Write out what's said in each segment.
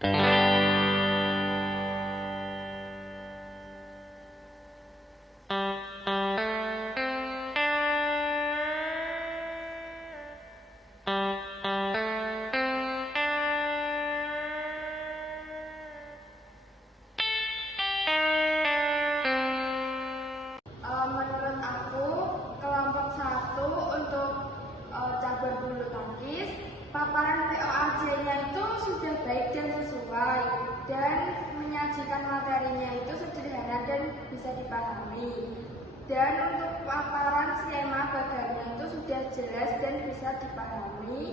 Menurut aku, kelompok 1 untuk cabur bulu tangkis, paparan POAJ-nya itu sudah baik dan sesuai, dan menyajikan materinya itu sederhana dan bisa dipahami. Dan untuk paparan skema bagannya itu sudah jelas dan bisa dipahami,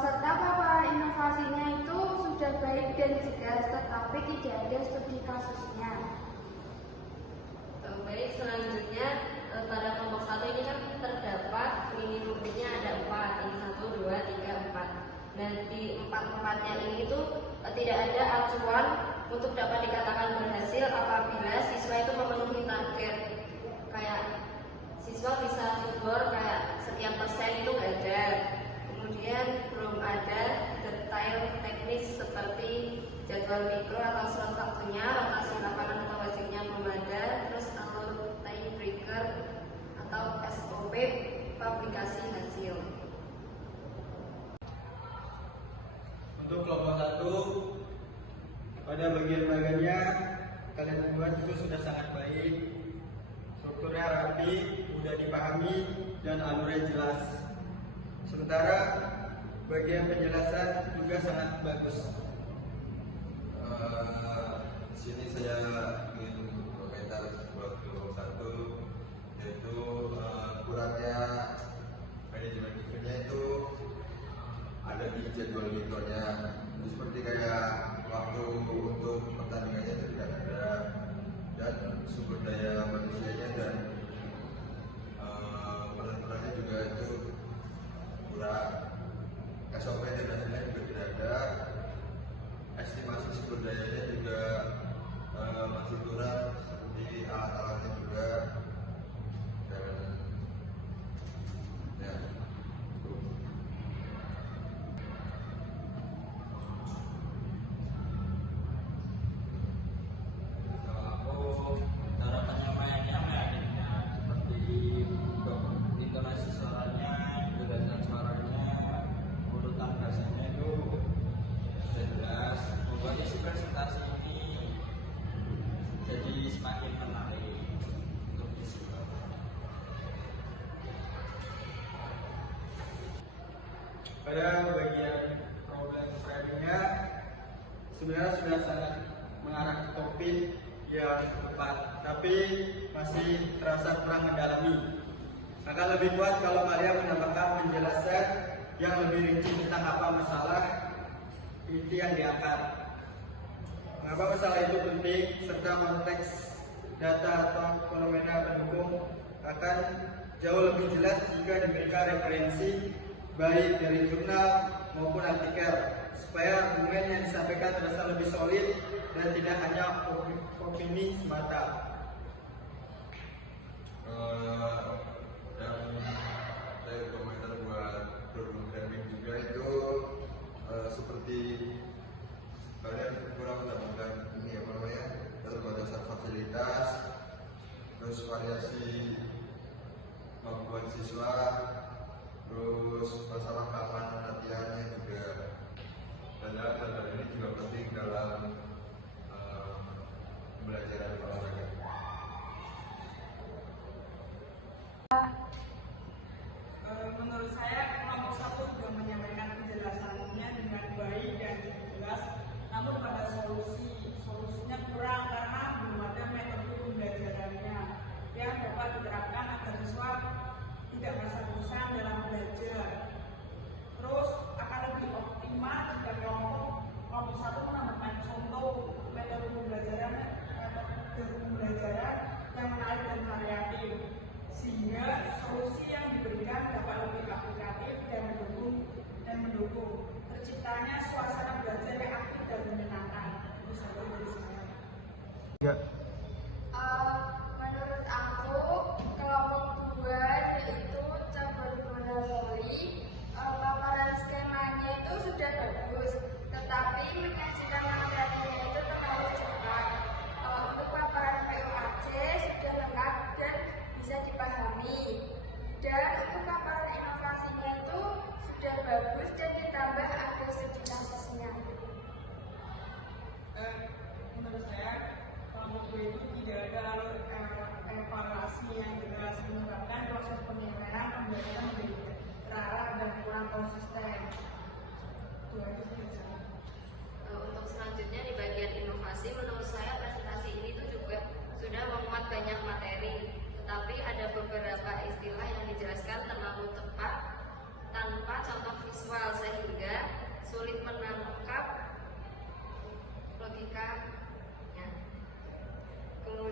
serta paparan inovasinya itu sudah baik dan jelas, tetapi tidak ada studi kasusnya. Baik, selanjutnya pada kelompok 1 ini kan terdapat mini rubriknya ada 4, ini 1, 2, 3, 4. Dan di 4-4-nya ini tuh tidak ada acuan untuk dapat dikatakan berhasil apabila siswa itu memenuhi target. Kayak siswa bisa subur kayak sekian persen itu nggak ada. Kemudian belum ada detail teknis seperti jadwal mikro atau slot waktunya, rotasi lapangan atau wasiknya belum ada, terus alur time breaker atau SOP publikasi hasil. Untuk kelompok 1, pada bagian-bagiannya kalian buat itu sudah sangat baik, strukturnya rapi, mudah dipahami, dan alurnya jelas. Sementara bagian penjelasan juga sangat bagus. Di sini saya ingin komentar buat kelompok 1, yaitu kurangnya manajemen eventnya itu ada di jadwal mikronya. Seperti kayak waktu untuk pertandingannya itu tidak ada, dan sumber daya manusianya dan peran-perannya juga itu kurang. SOP dan lain-lain juga tidak ada. Estimasi sumber dayanya juga masih kurang, seperti alat-alatnya juga. Dan ya. Kalau aku cara penyampaiannya meyakinkan, seperti intonasi suaranya, gerakan suaranya, urutan bahasanya itu jelas, membuatnya si presentasi ini jadi semakin menarik untuk disimak. Pada bagian problem framingnya sebenarnya sudah sangat mengarah ke topik yang tepat, tapi masih terasa kurang mendalami. Akan lebih kuat kalau kalian menambahkan penjelasan yang lebih rinci tentang apa masalah inti yang diangkat. Mengapa masalah itu penting, serta konteks data atau fenomena pendukung akan jauh lebih jelas jika diberikan referensi baik dari jurnal maupun artikel, supaya argumen yang disampaikan terasa lebih solid dan tidak hanya opini semata. Yang saya komentar buat problem framing juga itu seperti kalian kurang mendapatkan ini apa namanya, terbatasan fasilitas, terus variasi kemampuan siswa, terus masalah keamanan latihannya juga. Dan hal ini juga penting dalam pembelajaran olahraga. Menurut saya kelompok 1 sudah menyampaikan penjelasannya dengan baik dan jelas, namun pada solusinya kurang karena belum ada metode pembelajarannya yang dapat diterapkan agar siswa tidak merasa bosan dalam belajar. Terus akan lebih optimal jika kelompok 1 menambahkan contoh metode pembelajaran yang menarik dan variatif, sehingga solusi yang diberikan dapat lebih aplikatif dan mendukung terciptanya suasana belajar yang aktif dan menyenangkan. Itu saja dari saya. Menurut aku, kelompok 2 yaitu cabur bola voli, paparan skemanya itu sudah bagus, tetapi menyajikan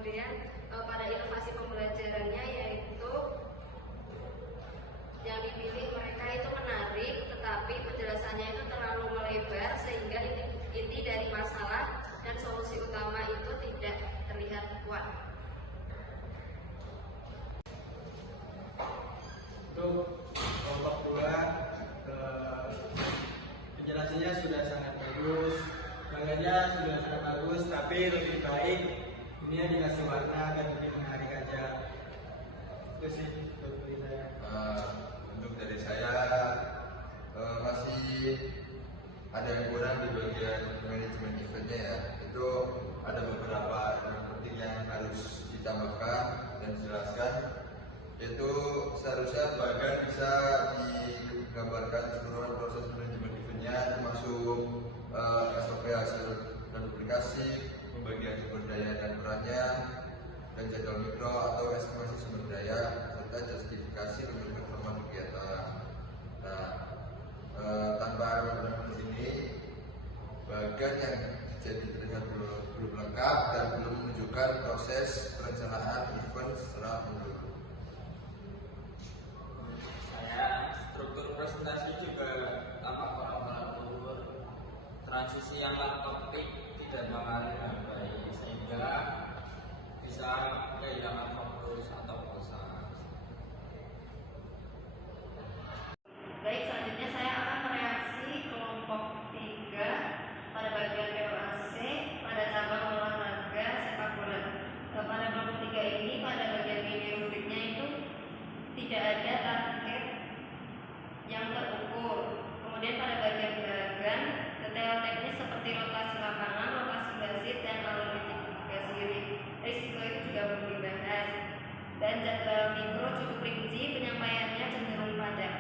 kemudian pada inovasi pembelajarannya yaitu yang dipilih mereka itu menarik, tetapi penjelasannya itu terlalu melebar sehingga inti dari masalah dan solusi utama itu tidak terlihat kuat. Untuk kelompok 2, penjelasannya sudah sangat bagus, gambarnya sudah sangat bagus, tapi lebih baik ini dikasih warna agar lebih menarik aja. Itu sih untuk dari saya. Untuk dari saya masih ada yang kurang di bagian manajemen eventnya ya. Itu ada beberapa yang penting yang harus ditambahkan dan dijelaskan. Yaitu seharusnya bahkan bisa digambarkan keseluruhan proses manajemen eventnya, termasuk SOP hasil dan duplikasi, pembagian sumber daya dan perannya, dan jadwal mikro atau estimasi sumber daya, serta justifikasi penunjukan format kegiatan. Nah, tanpa benar-benar ini, bagian yang jadi terlihat belum lengkap dan belum menunjukkan proses perencanaan event secara menyeluruh. Saya struktur presentasi juga tampak kurang teratur, transisi yang topik tidak mengalir dengan baik sehingga bisa kehilangan fokus atau bosan. Baik, selanjutnya saya akan mereaksi kelompok 3 pada bagian POAC pada cabang olahraga sepak bola. Pada kelompok 3 ini pada bagian mini rubriknya itu tidak ada target yang terukur. Kemudian pada bagian gerakan, detail teknis seperti rotasi lapangan, rotasi wasit, dan alur mitigasi risiko itu juga belum dibahas. Dan jadwal mikro cukup rinci, penyampaiannya cenderung padat.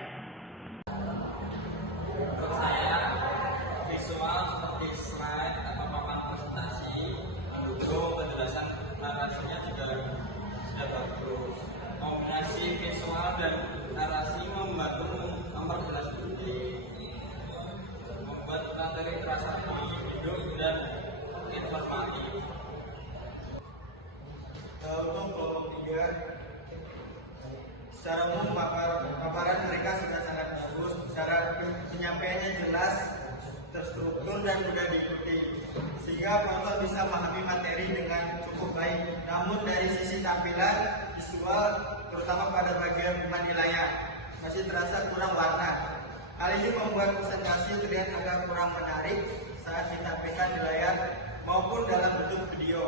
Menurut saya, visual seperti slide atau papan presentasi mendukung penjelasan narasinya juga sudah bagus. Kombinasi visual dan narasi membantu memperjelas ide, membuat materi terasa lebih hidup dan informatif. Untuk kelompok 3, secara umum paparan mereka sudah sangat bagus, secara penyampaiannya jelas, terstruktur dan mudah diikuti, sehingga penonton bisa memahami materi dengan cukup baik. Namun dari sisi tampilan visual, terutama pada bagian penilaian, masih terasa kurang warna. Hal ini membuat presentasi terlihat agak kurang menarik saat ditampilkan di layar maupun dalam bentuk video.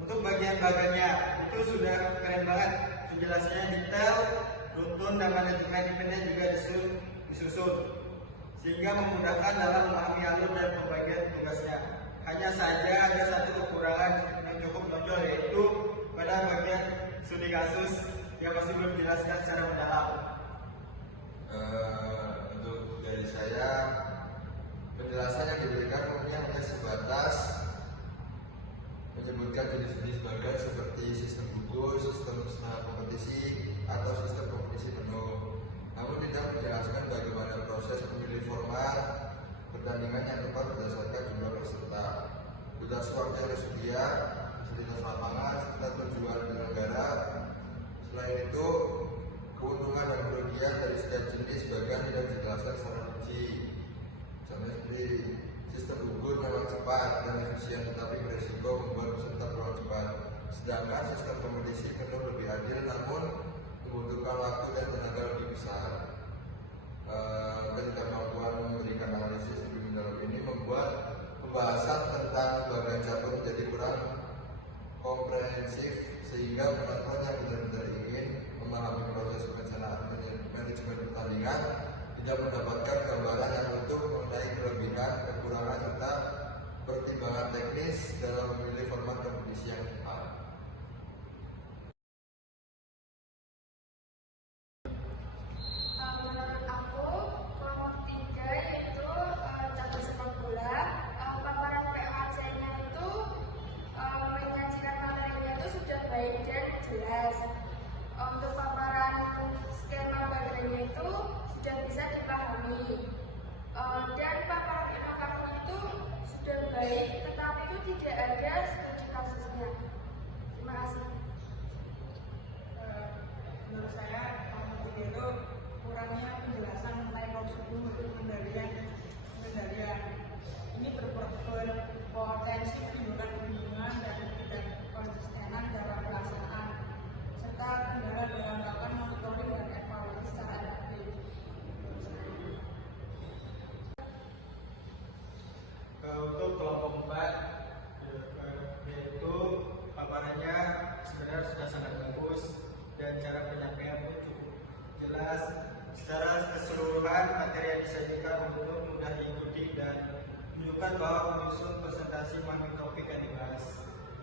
Untuk bagian-bagiannya itu sudah keren banget, penjelasannya detail, runtun, dan manajemen eventnya juga disusun, sehingga memudahkan dalam memahami alur dan pembagian tugasnya. Hanya saja ada satu kekurangan yang cukup menonjol, yaitu pada bagian studi kasus yang masih belum dijelaskan secara mendalam. Untuk dari saya, penjelasan yang diberikan umumnya hanya sebatas menyebutkan jenis-jenis bagian seperti sistem gugur, sistem kompetisi, atau sistem kompetisi penuh. Namun tidak menjelaskan bagaimana proses memilih format pertandingan yang tepat berdasarkan jumlah peserta, jumlah skor yang tersedia, fasilitas lapangan, serta tujuan penyelenggara. Selain itu, keuntungan dan kerugian dari setiap jenis bagian tidak dijelaskan secara rinci. Contohnya seperti sistem gugur memang cepat dan efisien, tetapi beresiko membuat peserta pulang cepat. Sedangkan sistem kompetisi penuh lebih adil, namun membutuhkan waktu dan tenaga lebih besar. Ketidakmampuan memberikan analisis lebih mendalam ini membuat pembahasan tentang bagian cabur menjadi kurang komprehensif, sehingga penonton yang benar-benar ingin memahami proses perencanaan manajemen pertandingan tidak mendapatkan gambaran yang utuh mengenai kelebihan, kekurangan, serta pertimbangan teknis dalam memilih format kompetisi yang tepat. Menurut aku, kelompok 3 yaitu cabur sepak bola, paparan POAC-nya itu menyajikan materinya itu sudah baik dan jelas. Untuk paparan skema bagiannya itu sudah bisa dipahami, dan paparan inovasinya itu sudah baik, tetapi itu tidak ada studi kasusnya. untuk pengendalian. Ini berpotensi menimbulkan kebingungan dan tidak konsistenan dalam pelaksanaan, serta kendala dalam melakukan monitoring dan evaluasi secara efektif. Untuk kelompok 4, yaitu paparannya sebenarnya sudah sangat bagus dan cara penyampaian pun cukup jelas. Secara keseluruhan materi yang disajikan untuk mudah diikuti dan menunjukkan bahwa menyusun presentasi memahami topik yang dibahas.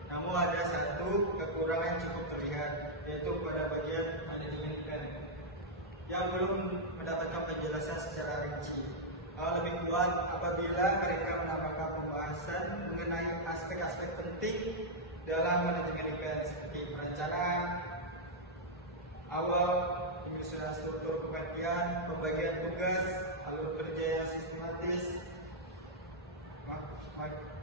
Namun ada satu kekurangan cukup terlihat, yaitu pada bagian manajemen event yang belum mendapatkan penjelasan secara rinci. Lebih kuat apabila mereka menambahkan pembahasan mengenai aspek-aspek penting dalam manajemen event seperti perencanaan awal, penyusunan struktur kepanitiaan, pembagian tugas, alur kerja yang sistematis,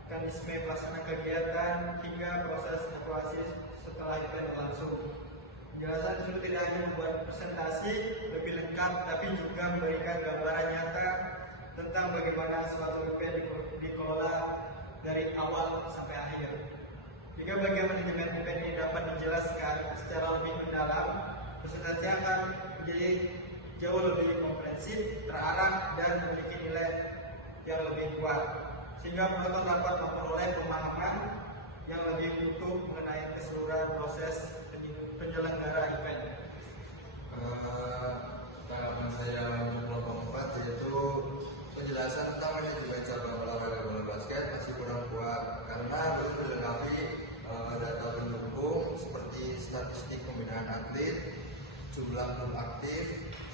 mekanisme pelaksanaan kegiatan, hingga proses evaluasi setelah event berlangsung. Penjelasan tersebut tidak hanya membuat presentasi lebih lengkap, tapi juga memberikan gambaran nyata tentang bagaimana suatu event dikelola dari awal sampai akhir. Jika bagian manajemen event ini dapat dijelaskan secara lebih mendalam, presentasi akan menjadi jauh lebih komprehensif, terarah, dan memiliki nilai yang lebih kuat, sehingga penonton dapat memperoleh pemahaman yang lebih utuh mengenai keseluruhan proses penyelenggara event. Pengalaman saya untuk kelompok 4 yaitu penjelasan tentang manajemen cabang olahraga bola basket masih kurang kuat karena belum dilengkapi data pendukung seperti statistik pembinaan atlet, jumlah klub aktif,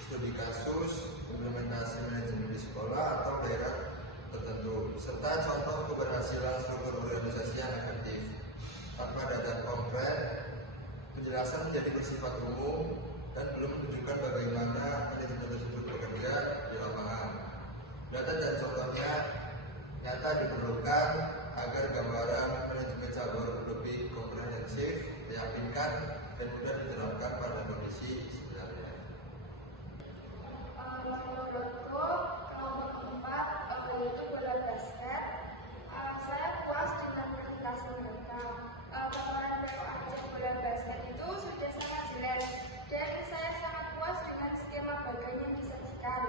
studi kasus, implementasi manajemen di sekolah atau daerah tertentu, serta contoh keberhasilan struktur organisasi yang efektif. Tanpa data konkret, penjelasan menjadi bersifat umum dan belum menunjukkan bagaimana manajemen tersebut bekerja di lapangan. Data dan contohnya nyata diperlukan agar gambaran manajemen cabur lebih komprehensif, meyakinkan, dan mudah diterapkan pada kondisi sebenarnya. Menurutku kelompok 4 yaitu bola basket, saya puas dengan presentasi mereka. Paparan POAJ bola basket itu sudah sangat jelas dan saya sangat puas dengan skema bagian yang disajikan.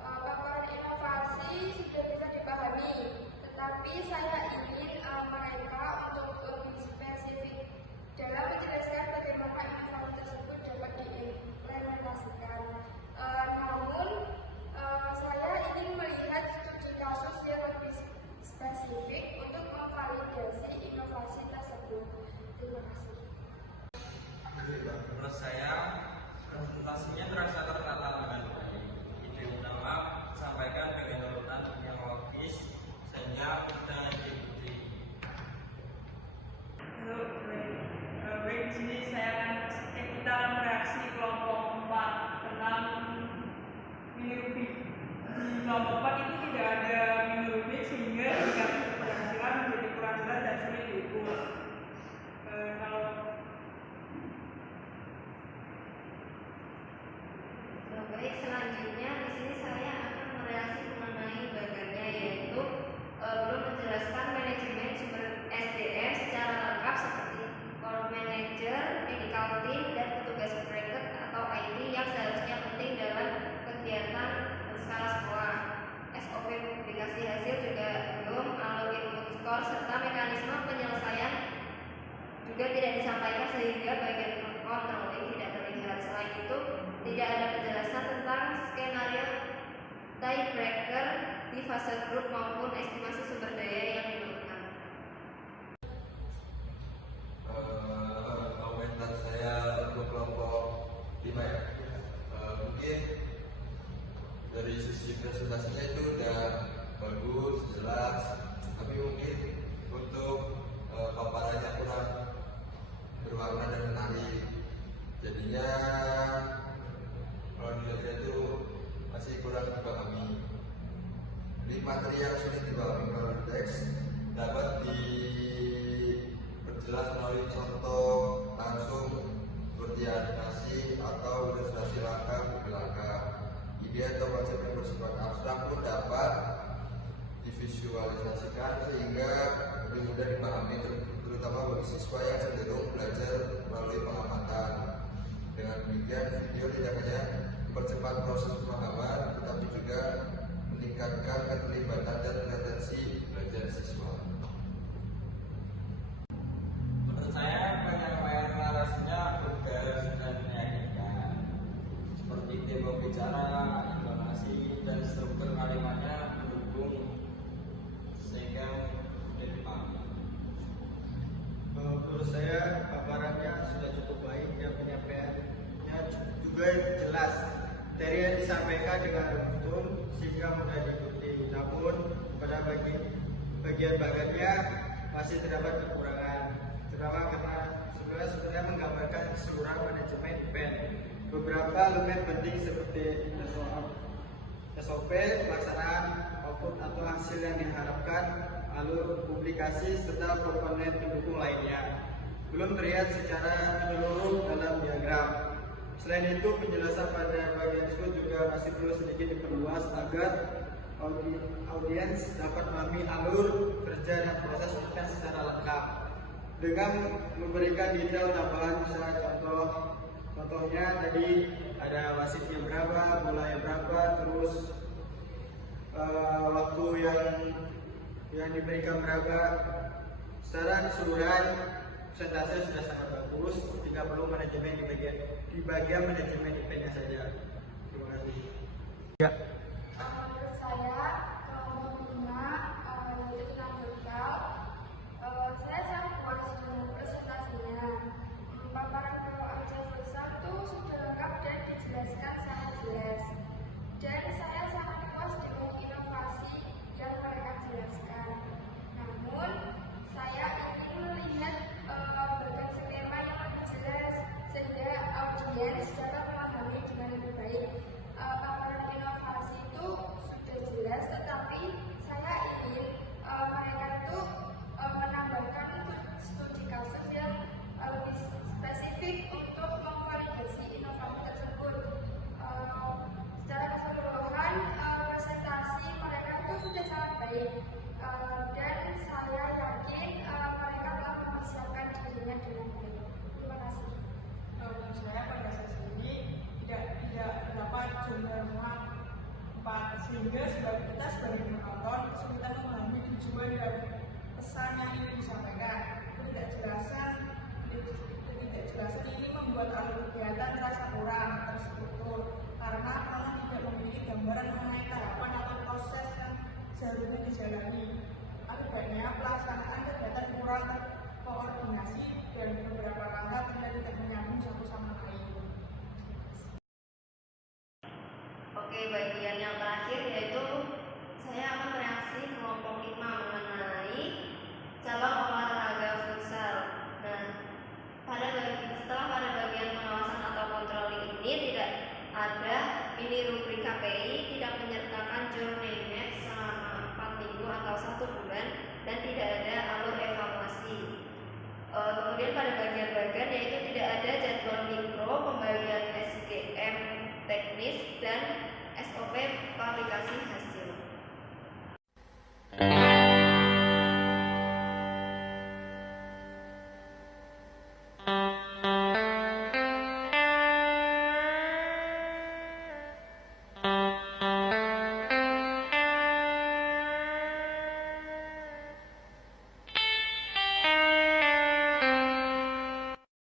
Paparan inovasi sudah bisa dipahami, tetapi saya ingin mereka untuk lebih spesifik dalam menjelaskan bagaimana inovasi tersebut dapat diimplementasikan. Namun, saya ingin melihat studi kasus yang lebih spesifik untuk memvalidasi inovasi tersebut. Terima kasih. Menurut saya, presentasinya terasa tertata dengan baik. Ide utama sampaikan dengan urutan yang logis sehingga mudah diikuti. Baik, di sini kita akan bereaksi kelompok 4 tentang mini rubik. Di kelompok 4 itu tidak ada mini rubik sehingga tingkat keberhasilan menjadi kurang jelas dan sulit diukur. Baik, selanjutnya di sini saya akan mereaksi mengenai bagiannya, yaitu belum menjelaskan manajemen sumber SDM secara lengkap seperti call manager, medical team, dan petugas bracket atau IT yang seharusnya penting dalam kegiatan skala sekolah. SOP publikasi hasil juga belum, alur input skor serta mekanisme penyelesaian juga tidak disampaikan sehingga bagian controlling tidak terlihat. Selain itu, tidak ada penjelasan tentang skenario tiebreaker di fase grup maupun estimasi sumber daya yang diperlukan. Komentar saya untuk kelompok 5 ya. Mungkin dari sisi presentasinya itu udah bagus, jelas, tapi mungkin untuk paparannya kurang berwarna dan menarik. Jadinya kalau dilihat itu masih kurang dipahami. Jadi materi yang sulit dipahami divisualisasikan sehingga lebih mudah dipahami, terutama bagi siswa yang cenderung belajar melalui pengamatan. Dengan demikian, video tidak hanya mempercepat proses pemahaman, tetapi juga meningkatkan keterlibatan dan retensi belajar siswa. Menurut saya penyampaian narasinya lugas dan meyakinkan, seperti tempo bicara, intonasi, dan struktur kalimatnya mendukung sehingga mudah dipahami. Menurut saya paparannya sudah cukup baik dan penyampaiannya juga jelas. Materi yang disampaikan dengan runtun sehingga mudah diikuti. Namun pada bagian-bagiannya masih terdapat kekurangan, terutama karena sebenarnya menggambarkan keseluruhan manajemen event. Beberapa elemen penting seperti SOP, pelaksanaan, output atau hasil yang diharapkan, alur publikasi serta komponen pendukung lainnya belum terlihat secara menyeluruh dalam diagram. Selain itu, penjelasan pada bagian tersebut juga masih perlu sedikit diperluas agar audiens dapat memahami alur kerja dan proses event secara lengkap. Dengan memberikan detail tambahan, misalnya contohnya tadi ada wasitnya berapa, mulanya berapa, terus waktu yang diberikan berapa. Secara keseluruhan presentasi sudah sangat bagus, tidak perlu manajemen di bagian manajemen eventnya saja. Terima kasih. Ya. Menurut saya kelompok 5 yaitu tentang vertikal, saya sangat puas dengan presentasinya. Paparan POAJ Futsal itu sudah lengkap dan dijelaskan sangat jelas. Dan saya sangat puas dengan inovasi yang mereka jelaskan. Namun saya ingin melihat bagian skema yang lebih jelas sehingga audiens dapat memahami dengan lebih baik. Paparan inovasi itu sudah jelas, tetapi saya ingin mereka itu menambahkan studi kasus yang lebih spesifik untuk memvalidasi inovasi tersebut. Secara keseluruhan presentasi mereka itu sudah sangat baik, dan saya yakin mereka telah mempersiapkan dirinya dengan baik. Terima kasih. Menurut saya pada sesi ini tidak dapat jumlah ruang 4 sehingga kita sebagai penonton kesulitan memahami tujuan dan pesan yang ingin disampaikan. Ketidakjelasan ini membuat alur kegiatan terasa kurang terstruktur karena penonton tidak memiliki gambaran mengenai tahapan atau proses yang seharusnya dijalani. Akibatnya pelaksanaan kegiatan kurang terkoordinasi dan beberapa langkah tidak menyambung satu sama lain. Oke, bagian yang terakhir yaitu saya akan mereaksi kelompok 5 mengenai cabang olahraga futsal. Nah, setelah pada bagian pengawasan atau controlling ini tidak ada ini rubrik KPI, tidak menyertakan journey map selama 4 minggu atau 1 bulan, dan tidak ada alur evaluasi. Kemudian pada bagian-bagian yaitu tidak ada jadwal mikro, pembagian SGM teknis, dan SOP publikasi hasil.